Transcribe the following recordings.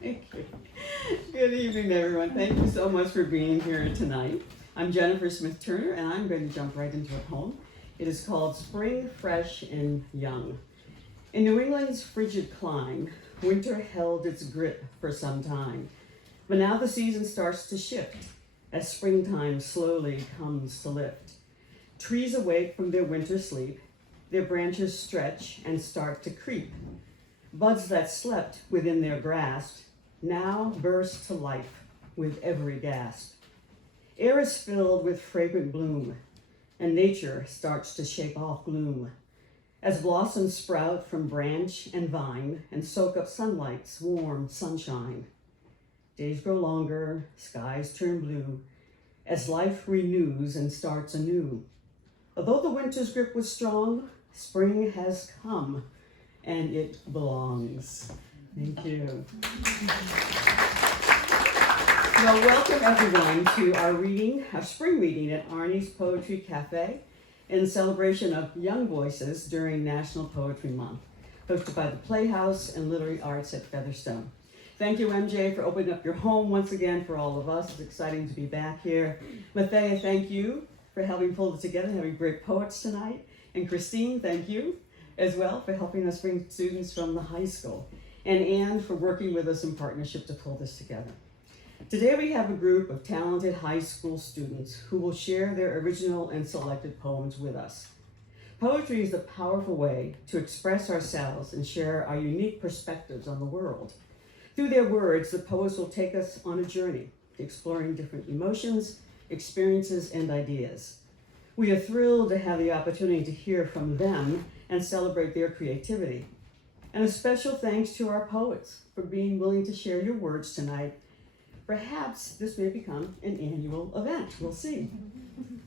Thank you. Good evening, everyone. Thank you so much for being here tonight. I'm Jennifer Smith Turner, and I'm going to jump right into a poem. It is called Spring, Fresh and Young. In New England's frigid clime, winter held its grip for some time. But now the season starts to shift as springtime slowly comes to lift. Trees awake from their winter sleep, their branches stretch and start to creep. Buds that slept within their grasp now burst to life with every gasp. Air is filled with fragrant bloom, and nature starts to shake off gloom. As blossoms sprout from branch and vine and soak up sunlight's warm sunshine. Days grow longer, skies turn blue, as life renews and starts anew. Although the winter's grip was strong, spring has come, and it belongs. Thank you. Well, welcome everyone to our spring reading at Arnie's Poetry Cafe in celebration of young voices during National Poetry Month, hosted by the Playhouse and Literary Arts at Featherstone. Thank you, MJ, for opening up your home once again for all of us. It's exciting to be back here. Mathea, thank you for helping pull this together, having great poets tonight. And Christine, thank you as well for helping us bring students from the high school. And Anne for working with us in partnership to pull this together. Today we have a group of talented high school students who will share their original and selected poems with us. Poetry is a powerful way to express ourselves and share our unique perspectives on the world. Through their words, the poets will take us on a journey, exploring different emotions, experiences, and ideas. We are thrilled to have the opportunity to hear from them and celebrate their creativity. And a special thanks to our poets for being willing to share your words tonight. Perhaps this may become an annual event, we'll see.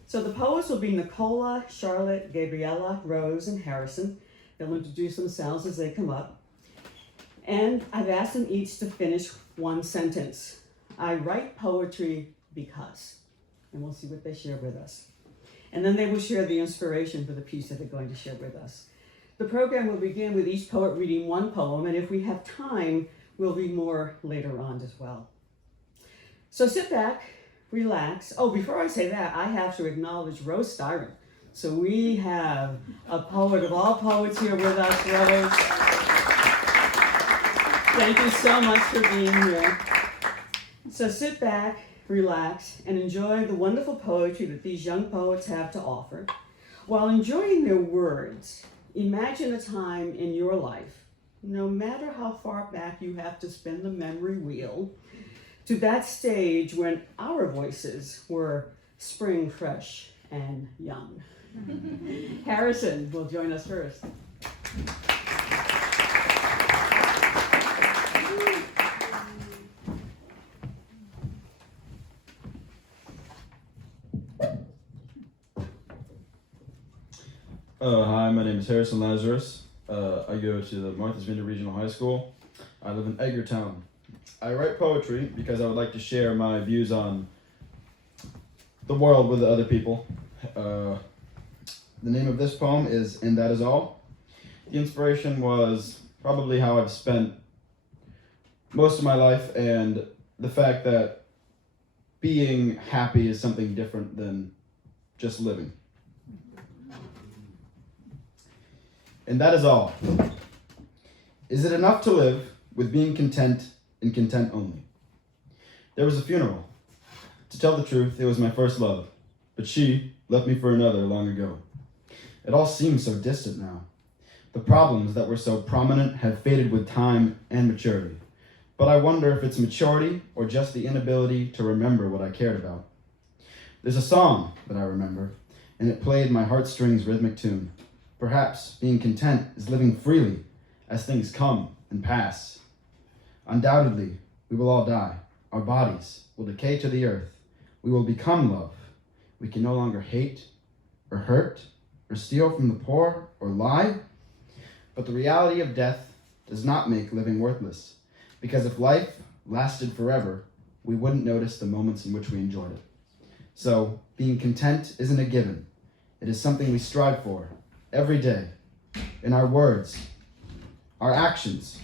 So the poets will be Nicola, Charlotte, Gabriella, Rose, and Harrison. They'll introduce themselves as they come up. And I've asked them each to finish one sentence. I write poetry because, and we'll see what they share with us. And then they will share the inspiration for the piece that they're going to share with us. The program will begin with each poet reading one poem, and if we have time, we'll read more later on as well. So sit back, relax. Oh, before I say that, I have to acknowledge Rose Styron. So we have a poet of all poets here with us, Rose. Thank you so much for being here. So sit back, relax, and enjoy the wonderful poetry that these young poets have to offer. While enjoying their words, imagine a time in your life, no matter how far back you have to spin the memory wheel, to that stage when our voices were spring, fresh, and young. Harrison will join us first. Hi, my name is Harrison Lazarus. I go to the Martha's Vineyard Regional High School. I live in Edgartown. I write poetry because I would like to share my views on the world with other people. The name of this poem is And That Is All. The inspiration was probably how I've spent most of my life and the fact that being happy is something different than just living. And that is all. Is it enough to live with being content and content only? There was a funeral. To tell the truth, it was my first love, but she left me for another long ago. It all seems so distant now. The problems that were so prominent have faded with time and maturity. But I wonder if it's maturity or just the inability to remember what I cared about. There's a song that I remember, and it played my heartstrings' rhythmic tune. Perhaps being content is living freely as things come and pass. Undoubtedly, we will all die. Our bodies will decay to the earth. We will become love. We can no longer hate or hurt or steal from the poor or lie. But the reality of death does not make living worthless, because if life lasted forever, we wouldn't notice the moments in which we enjoyed it. So, being content isn't a given. It is something we strive for every day, in our words, our actions,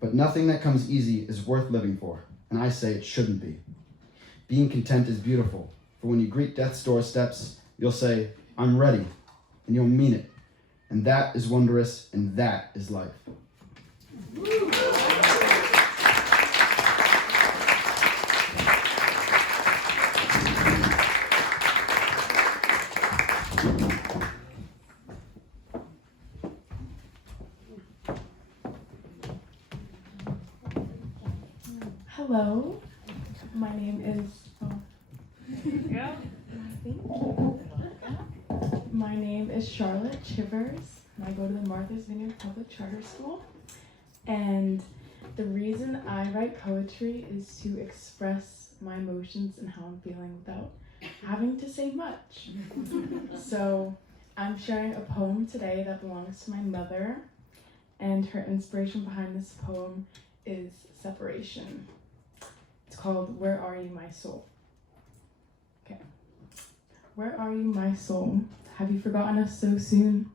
But nothing that comes easy is worth living for, and I say it shouldn't be. Being content is beautiful, for when you greet death's doorsteps, you'll say, I'm ready, and you'll mean it. And that is wondrous, and that is life. Hello, my name is. My name is Charlotte Chivers, and I go to the Martha's Vineyard Public Charter School. And the reason I write poetry is to express my emotions and how I'm feeling without having to say much. So I'm sharing a poem today that belongs to my mother, and her inspiration behind this poem is separation. It's called Where Are You, My Soul? Okay. Where are you, my soul? Have you forgotten us so soon?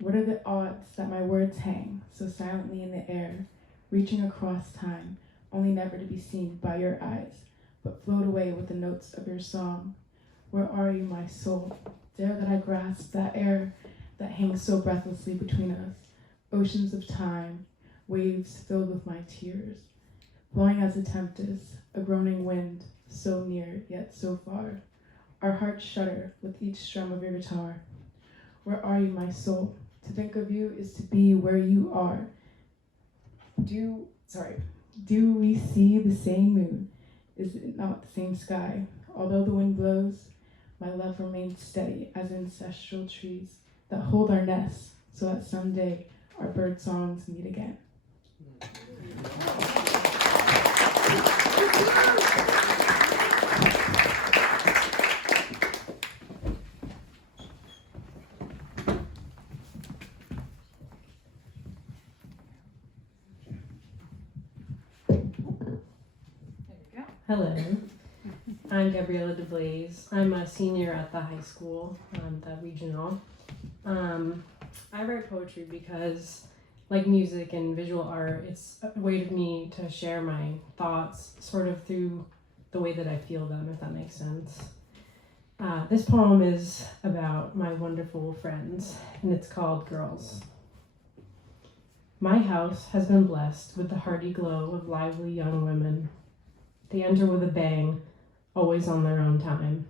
What are the odds that my words hang so silently in the air, reaching across time, only never to be seen by your eyes, but float away with the notes of your song? Where are you, my soul? Dare that I grasp that air that hangs so breathlessly between us, oceans of time, waves filled with my tears, blowing as a tempest, a groaning wind, so near yet so far. Our hearts shudder with each strum of your guitar. Where are you, my soul? To think of you is to be where you are. Do we see the same moon? Is it not the same sky? Although the wind blows, my love remains steady as ancestral trees that hold our nests so that someday our bird songs meet again. Hello, I'm Gabriella DeBlaze. I'm a senior at the high school, the regional. I write poetry because, like music and visual art, it's a way to me to share my thoughts sort of through the way that I feel them, if that makes sense. This poem is about my wonderful friends, and it's called Girls. My house has been blessed with the hearty glow of lively young women. They enter with a bang, always on their own time.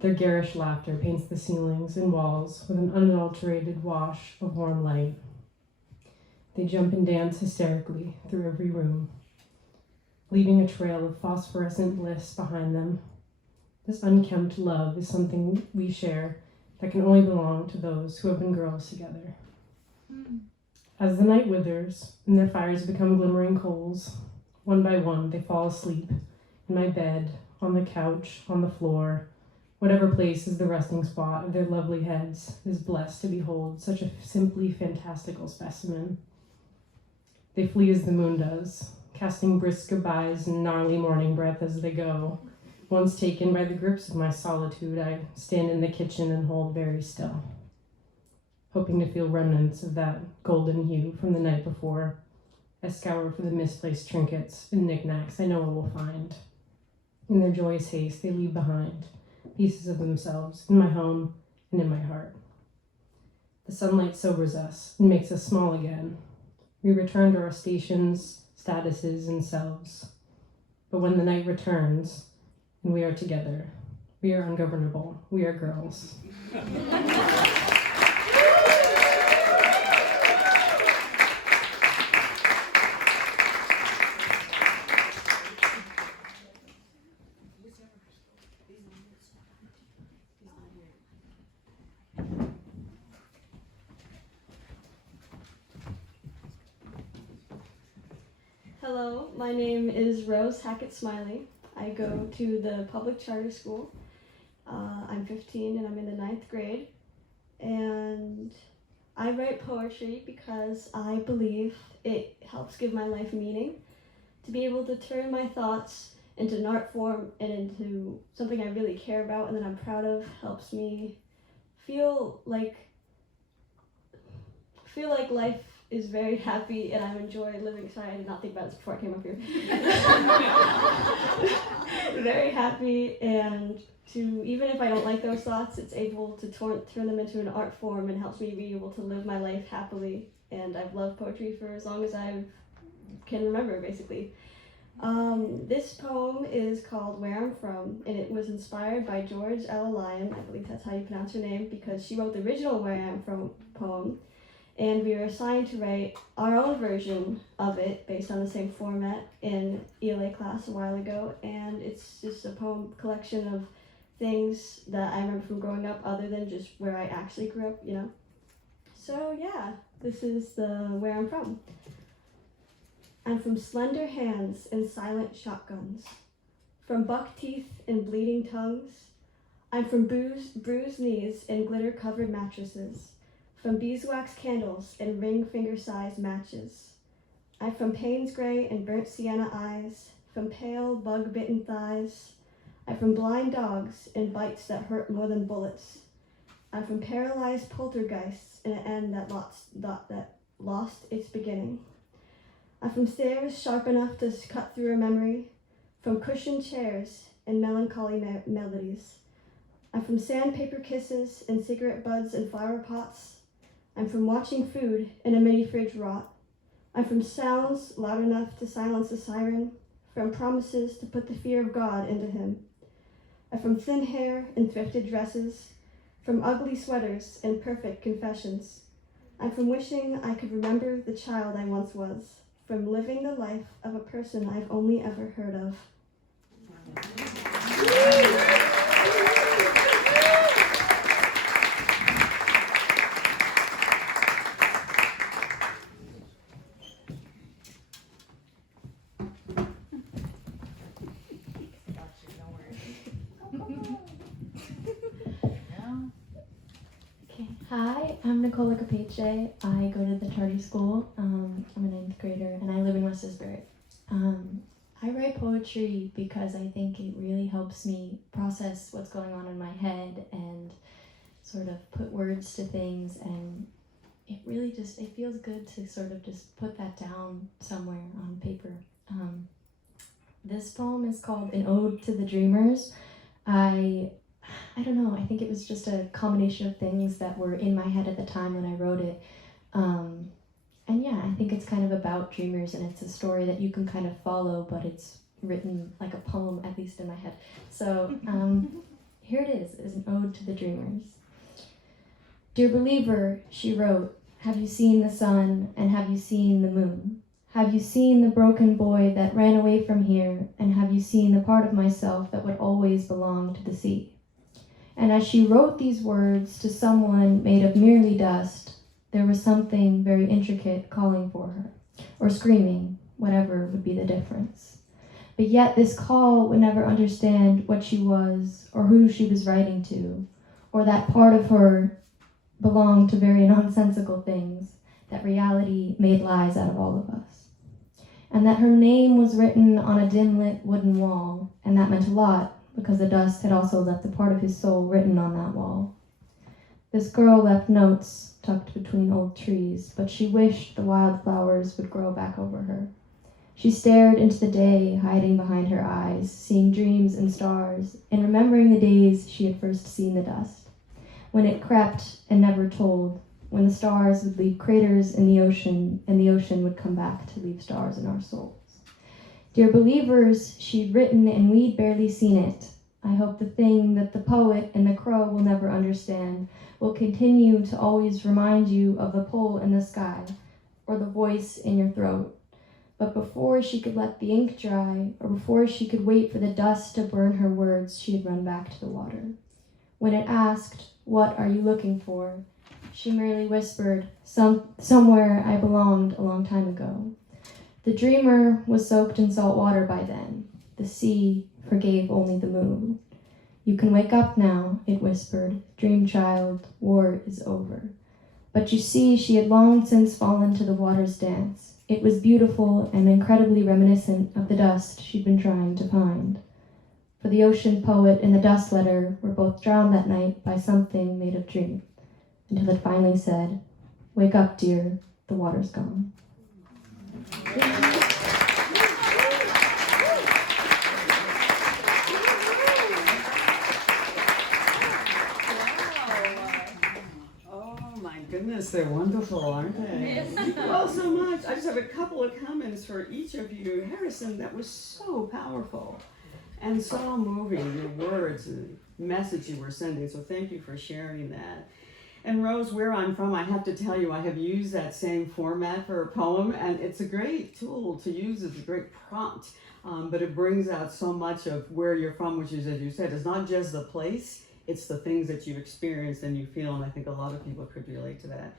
Their garish laughter paints the ceilings and walls with an unadulterated wash of warm light. They jump and dance hysterically through every room, leaving a trail of phosphorescent bliss behind them. This unkempt love is something we share that can only belong to those who have been girls together. As the night withers and their fires become glimmering coals, one by one, they fall asleep in my bed, on the couch, on the floor. Whatever place is the resting spot of their lovely heads is blessed to behold such a simply fantastical specimen. They flee as the moon does, casting brisk goodbyes and gnarly morning breath as they go. Once taken by the grips of my solitude, I stand in the kitchen and hold very still, hoping to feel remnants of that golden hue from the night before. I scour for the misplaced trinkets and knickknacks I know I will find. In their joyous haste, they leave behind pieces of themselves in my home and in my heart. The sunlight sobers us and makes us small again. We return to our stations, statuses, and selves. But when the night returns and we are together, we are ungovernable. We are girls. Hello, my name is Rose Hackett Smiley. I go to the public charter school. I'm 15 and I'm in the 9th grade. And I write poetry because I believe it helps give my life meaning. To be able to turn my thoughts into an art form and into something I really care about and that I'm proud of helps me feel like life is very happy and I enjoy living. Sorry, I did not think about this before I came up here. Very happy, and to, even if I don't like those thoughts, it's able to turn them into an art form and helps me be able to live my life happily. And I've loved poetry for as long as I can remember, basically. This poem is called Where I'm From, and it was inspired by George Ella Lyon, I believe that's how you pronounce her name, because she wrote the original Where I'm From poem, and we were assigned to write our own version of it based on the same format in ELA class a while ago, and it's just a poem collection of things that I remember from growing up other than just where I actually grew up, you know. So yeah, this is the Where I'm From. I'm from slender hands and silent shotguns, from buck teeth and bleeding tongues. I'm from bruised knees and glitter-covered mattresses, from beeswax candles and ring finger-sized matches. I'm from Payne's gray and burnt sienna eyes, from pale bug-bitten thighs. I'm from blind dogs and bites that hurt more than bullets. I'm from paralyzed poltergeists and an end that lost its beginning. I'm from stairs sharp enough to cut through a memory, from cushioned chairs and melancholy melodies. I'm from sandpaper kisses and cigarette butts and flower pots. I'm from watching food in a mini fridge rot. I'm from sounds loud enough to silence a siren, from promises to put the fear of God into him. I'm from thin hair and thrifted dresses, from ugly sweaters and perfect confessions. I'm from wishing I could remember the child I once was, from living the life of a person I've only ever heard of. Hi, I'm Nicola Capace. I go to the charter school. I'm a 9th grader and I live in West Isbury. I write poetry because I think it really helps me process what's going on in my head and sort of put words to things, and it really just, it feels good to sort of just put that down somewhere on paper. This poem is called An Ode to the Dreamers. I don't know, I think it was just a combination of things that were in my head at the time when I wrote it. And yeah, I think it's kind of about dreamers, and it's a story that you can kind of follow, but it's written like a poem, at least in my head. So here it is an ode to the dreamers. Dear believer, she wrote, have you seen the sun and have you seen the moon? Have you seen the broken boy that ran away from here, and have you seen the part of myself that would always belong to the sea? And as she wrote these words to someone made of merely dust, there was something very intricate calling for her, or screaming, whatever would be the difference. But yet this call would never understand what she was, or who she was writing to, or that part of her belonged to very nonsensical things, that reality made lies out of all of us. And that her name was written on a dim-lit wooden wall, and that meant a lot, because the dust had also left a part of his soul written on that wall. This girl left notes tucked between old trees, but she wished the wildflowers would grow back over her. She stared into the day, hiding behind her eyes, seeing dreams and stars, and remembering the days she had first seen the dust, when it crept and never told, when the stars would leave craters in the ocean, and the ocean would come back to leave stars in our souls. Dear believers, she'd written and we'd barely seen it. I hope the thing that the poet and the crow will never understand will continue to always remind you of the pull in the sky or the voice in your throat. But before she could let the ink dry, or before she could wait for the dust to burn her words, she had run back to the water. When it asked, "What are you looking for?" she merely whispered, somewhere I belonged a long time ago. The dreamer was soaked in salt water by then. The sea forgave only the moon. You can wake up now, it whispered. Dream child, war is over. But you see, she had long since fallen to the water's dance. It was beautiful and incredibly reminiscent of the dust she'd been trying to find. For the ocean poet and the dust letter were both drowned that night by something made of dream, until it finally said, "Wake up, dear, the water's gone. Goodness, they're wonderful, aren't they? Thank you all so much. I just have a couple of comments for each of you. Harrison, that was so powerful and so moving, your words and message you were sending, so thank you for sharing that. And Rose, where I'm from, I have to tell you, I have used that same format for a poem, and it's a great tool to use. It's a great prompt, but it brings out so much of where you're from, which is, as you said, it's not just the place, it's the things that you've experienced and you feel, and I think a lot of people could relate to that.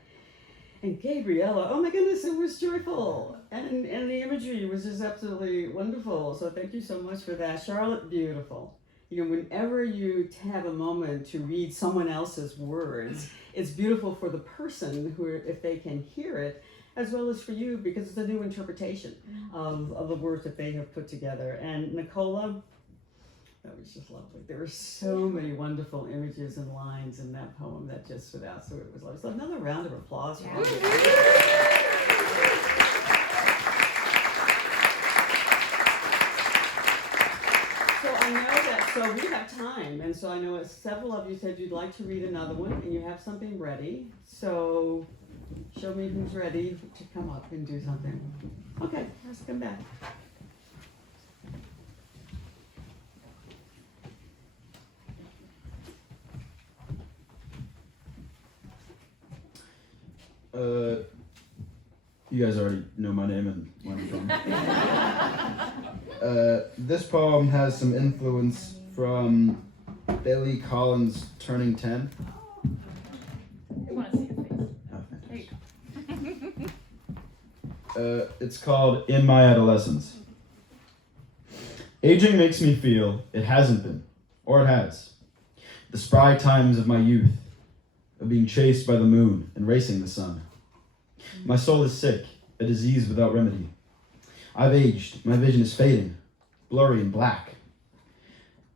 And Gabriella, oh my goodness, it was joyful. And the imagery was just absolutely wonderful. So thank you so much for that. Charlotte, beautiful. You know, whenever you have a moment to read someone else's words, it's beautiful for the person who, if they can hear it, as well as for you, because it's a new interpretation of the words that they have put together. And Nicola, that was just lovely. There were so many wonderful images and lines in that poem that just stood out. So it was lovely. So another round of applause for all of you. So I know that, so we have time. And so I know several of you said you'd like to read another one and you have something ready. So show me who's ready to come up and do something. Okay, let's come back. You guys already know my name and where I'm from. This poem has some influence from Billy Collins' Turning 10. I want to see your face. Oh, fantastic. It's called In My Adolescence. Aging makes me feel it hasn't been, or it has. The spry times of my youth, of being chased by the moon and racing the sun. My soul is sick, a disease without remedy. I've aged, my vision is fading, blurry and black.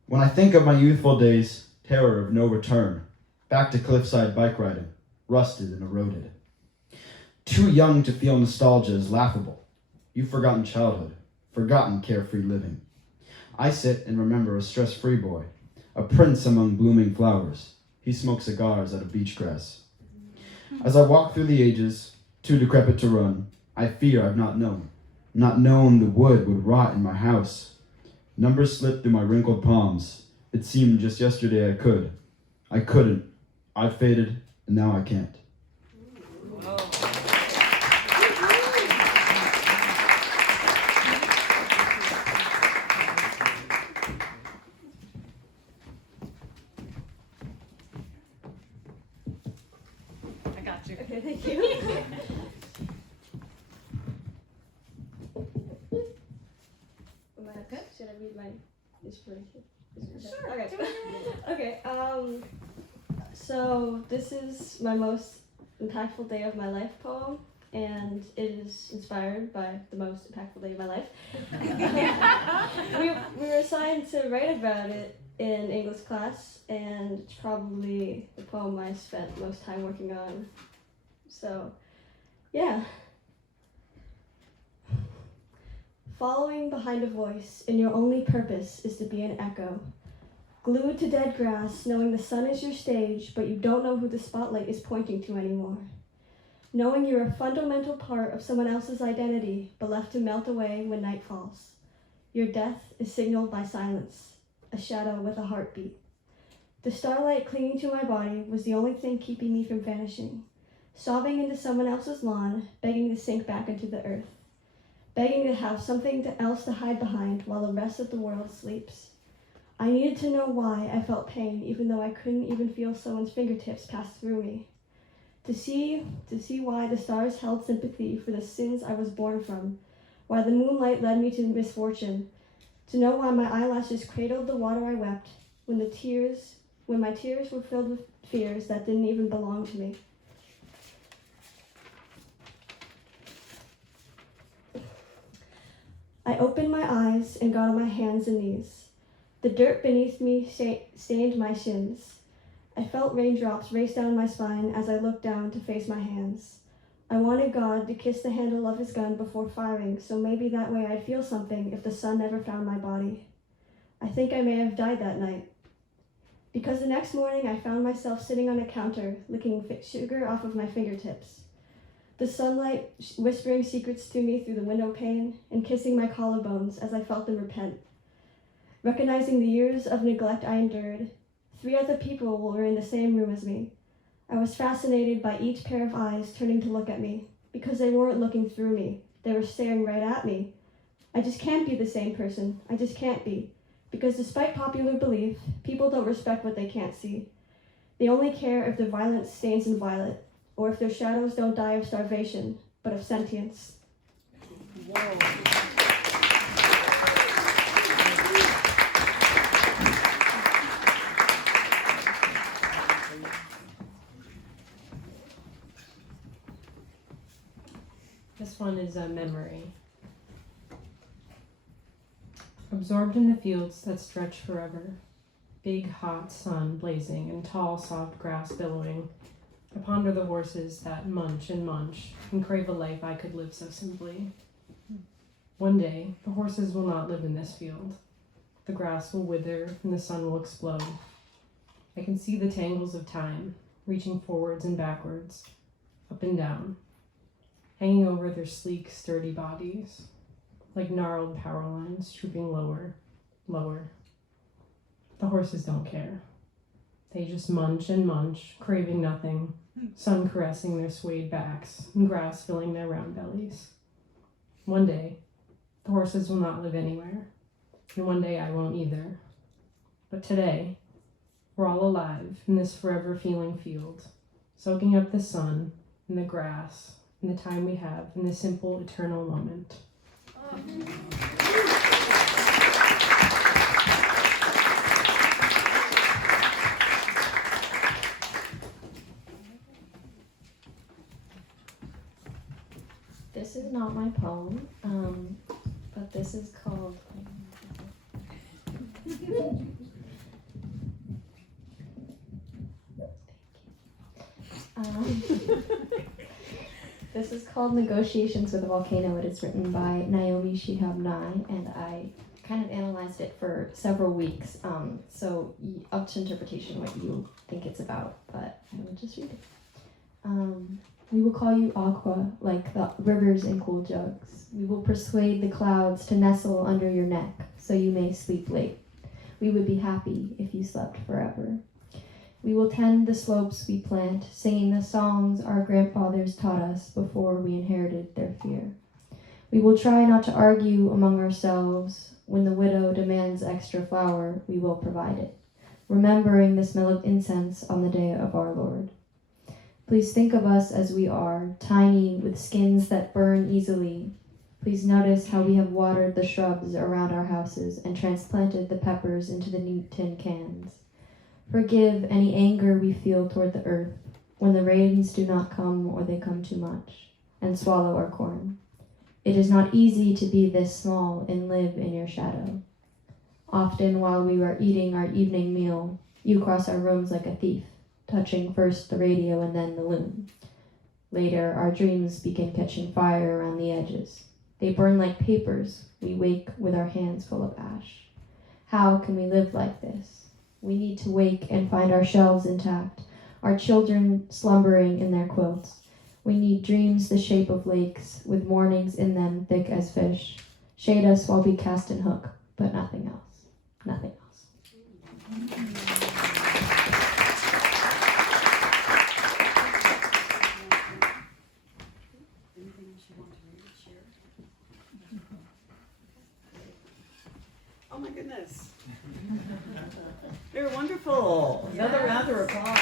When I think of my youthful days, terror of no return, back to cliffside bike riding, rusted and eroded. Too young to feel nostalgia is laughable. You've forgotten childhood, forgotten carefree living. I sit and remember a stress-free boy, a prince among blooming flowers. He smokes cigars out of beach grass. As I walk through the ages, too decrepit to run, I fear I've not known the wood would rot in my house. Numbers slip through my wrinkled palms. It seemed just yesterday I couldn't. I faded, and now I can't. I got you. Okay, thank you. Should I read my inspiration? Sure. Okay. Do it. Okay. So this is my most impactful day of my life poem, and it is inspired by the most impactful day of my life. we were assigned to write about it in English class, and it's probably the poem I spent most time working on. So, yeah. Following behind a voice, and your only purpose is to be an echo. Glued to dead grass, knowing the sun is your stage, but you don't know who the spotlight is pointing to anymore. Knowing you're a fundamental part of someone else's identity, but left to melt away when night falls. Your death is signaled by silence, a shadow with a heartbeat. The starlight clinging to my body was the only thing keeping me from vanishing. Sobbing into someone else's lawn, begging to sink back into the earth. Begging to have something else to hide behind while the rest of the world sleeps. I needed to know why I felt pain, even though I couldn't even feel someone's fingertips pass through me. To see why the stars held sympathy for the sins I was born from, why the moonlight led me to misfortune. To know why my eyelashes cradled the water I wept, when my tears were filled with fears that didn't even belong to me. I opened my eyes and got on my hands and knees. The dirt beneath me stained my shins. I felt raindrops race down my spine as I looked down to face my hands. I wanted God to kiss the handle of his gun before firing, so maybe that way I'd feel something if the sun never found my body. I think I may have died that night. Because the next morning I found myself sitting on a counter, licking sugar off of my fingertips. The sunlight whispering secrets to me through the window pane and kissing my collarbones as I felt them repent. Recognizing the years of neglect I endured, 3 other people were in the same room as me. I was fascinated by each pair of eyes turning to look at me, because they weren't looking through me. They were staring right at me. I just can't be the same person. I just can't be. Because despite popular belief, people don't respect what they can't see. They only care if their violence stains in violet, or if their shadows don't die of starvation, but of sentience. Whoa. This one is a memory. Absorbed in the fields that stretch forever, big hot sun blazing and tall soft grass billowing, I ponder the horses that munch and crave a life I could live so simply. One day, the horses will not live in this field. The grass will wither and the sun will explode. I can see the tangles of time, reaching forwards and backwards, up and down, hanging over their sleek, sturdy bodies, like gnarled power lines drooping lower, lower. The horses don't care. They just munch and munch, craving nothing, sun caressing their swayed backs and grass filling their round bellies. One day, the horses will not live anywhere, and one day I won't either. But today, we're all alive in this forever feeling field, soaking up the sun and the grass and the time we have in this simple eternal moment. This is not my poem, but this is called this is called Negotiations with a Volcano. It is written by Naomi Shihab Nye, and I kind of analyzed it for several weeks, so up to interpretation what you think it's about, but I will just read it. We will call you aqua, like the rivers in cool jugs. We will persuade the clouds to nestle under your neck, so you may sleep late. We would be happy if you slept forever. We will tend the slopes we plant, singing the songs our grandfathers taught us before we inherited their fear. We will try not to argue among ourselves. When the widow demands extra flour, we will provide it, remembering the smell of incense on the day of our Lord. Please think of us as we are, tiny with skins that burn easily. Please notice how we have watered the shrubs around our houses and transplanted the peppers into the neat tin cans. Forgive any anger we feel toward the earth when the rains do not come or they come too much and swallow our corn. It is not easy to be this small and live in your shadow. Often while we are eating our evening meal, you cross our rooms like a thief, touching first the radio and then the loom. Later, our dreams begin catching fire around the edges. They burn like papers. We wake with our hands full of ash. How can we live like this? We need to wake and find our shelves intact, our children slumbering in their quilts. We need dreams the shape of lakes, with mornings in them thick as fish. Shade us while we cast and hook, but nothing else. Nothing else. Anything else you want to read, share? Oh my goodness. They're wonderful. Another round of applause.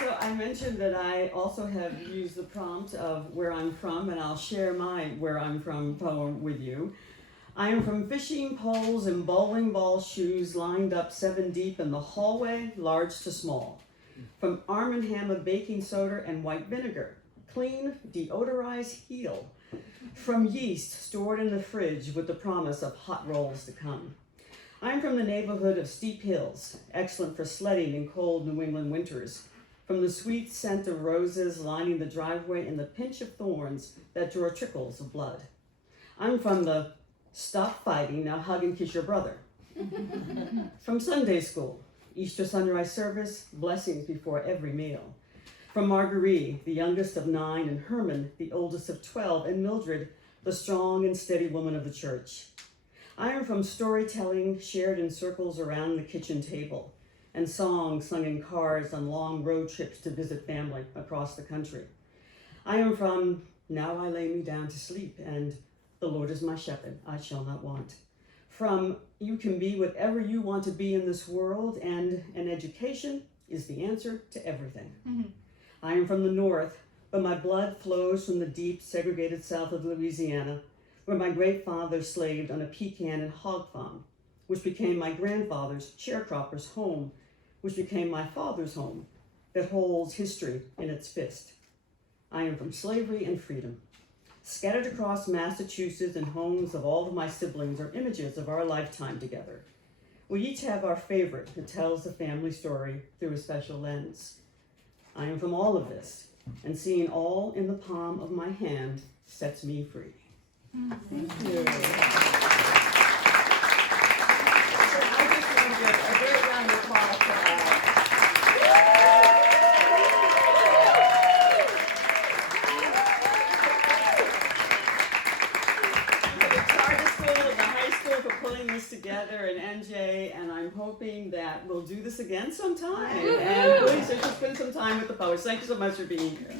So I mentioned that I also have used the prompt of where I'm from, and I'll share my where I'm from poem with you. I am from fishing poles and bowling ball shoes lined up 7 deep in the hallway, large to small. From Arm & Hammer baking soda and white vinegar, clean, deodorized heel. From yeast stored in the fridge with the promise of hot rolls to come. I'm from the neighborhood of steep hills, excellent for sledding in cold New England winters, from the sweet scent of roses lining the driveway and the pinch of thorns that draw trickles of blood. I'm from the stop fighting, now hug and kiss your brother. From Sunday school, Easter sunrise service, blessings before every meal. From Marguerite, the youngest of 9, and Herman, the oldest of 12, and Mildred, the strong and steady woman of the church. I am from storytelling shared in circles around the kitchen table, and songs sung in cars on long road trips to visit family across the country. I am from Now I Lay Me Down to Sleep, and The Lord is My Shepherd, I Shall Not Want. From You Can Be Whatever You Want to Be in This World, and An Education is the Answer to Everything. I am from the North, but my blood flows from the deep, segregated south of Louisiana, where my great father slaved on a pecan and hog farm, which became my grandfather's sharecropper's home, which became my father's home, that holds history in its fist. I am from slavery and freedom. Scattered across Massachusetts in homes of all of my siblings are images of our lifetime together. We each have our favorite that tells the family story through a special lens. I am from all of this, and seeing all in the palm of my hand sets me free. Thank you. So I just want to give a great round of applause for the charter school and the high school for putting this together, and NJ, and I'm hoping that we'll do this again sometime. And please, just spend some time with the poets. Thank you so much for being here.